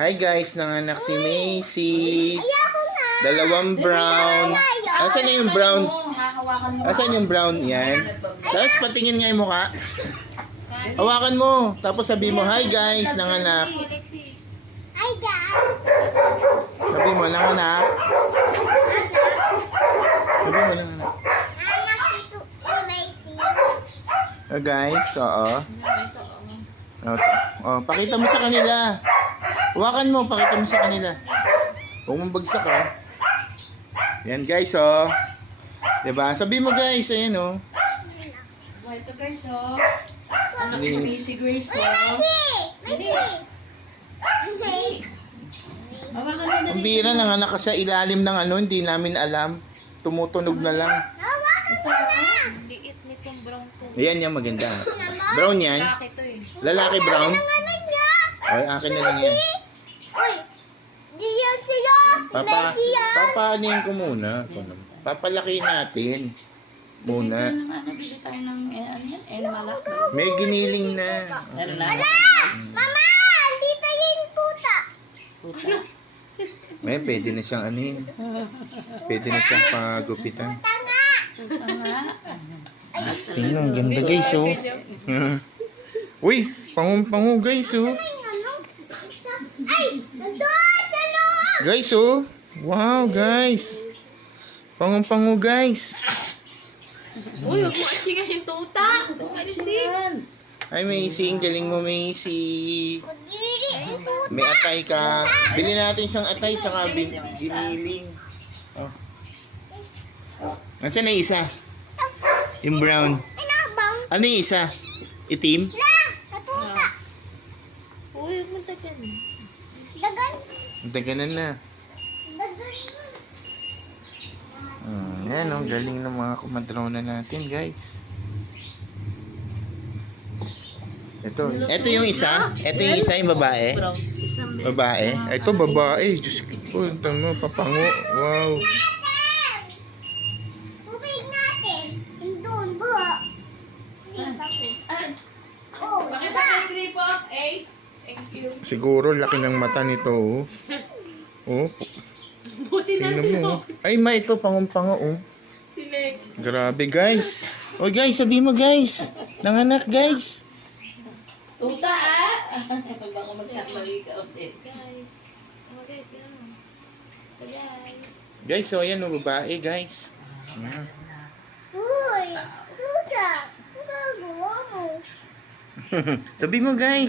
Hi guys, nanganak si Macy. Dalawang brown. Asan na yung brown? Asan yung brown? Yan. Tapos patingin nga yung mukha. Hawakan mo. Tapos sabi mo, hi guys, nanganak. Hi guys. Sabi mo, nanganak. Sabi mo, nanganak. Anak ito, Macy. Oh guys, oo. Oh, pakita mo sa kanila. Hawakan mo, pakita mo sa kanila. Huwag mong bagsak ha. Yan guys, oh. Diba? Sabi mo guys, ayan oh. Ito guys, oh. Anak ni Macy Grace, oh. Ang bira, nanganak ka sa ilalim ng ano, hindi namin alam. Tumutunog na lang. Liit nitong brown to. Ayan yan, maganda. Brown yan. Laki to eh. Lalaki brown. Ay, akin na lang yan. Uy, diyan siya. Papaanihin ko muna. Papalaki natin. Muna. Nabili tayo ng, ano yan, malak. May giniling na. Meron na. Mama, dito yung puta. Puta. May pwede na siyang ano yun. Pwede na siyang pagupitan. Tanga. Tingnan, ang ganda guys oh. Uy, pangung-pangu guys oh. Ay, nandun sa loob. Guys oh. Wow guys. Pangung-pangu guys. Uy, huwag mo kasi nga yung tuta. Malisin. Ay Macy, ang galing mo Macy. Diri, yung puta. May atay ka. Bili natin siyang atay tsaka giniling. Oh. Nasaan na yung isa? Yung brown. Ay, nakabang. Ano yung isa? Itim? Natuta. Uy, huwag mo tagan. Dagan. Ang taganan na. Dagan. Yan oh, galing ng mga kumadrona natin guys. Ito yung isa. Ito yung isa, yung babae. Isang beses. Babae. Ito babae. Diyos ko, tango, papango. Wow. Tubig natin. Doon, ba? Oh, Bakit diba? tayo grip up? Eh? Thank you. Siguro laki ng mata nito oh. Oh, Buti na tingnan mo. Ay, ma, ito pangung-pango oh. Sinek. Grabe guys. Oh guys, sabi mo guys. Nanganak guys. Tuta, ah! Pag ako mag-sakmali ka, update. Guys. Oh guys, gano'n. So guys. Guys, so ayan oh, babae guys. Uy, tuta. Ang gagawa mo. Sabi mo guys.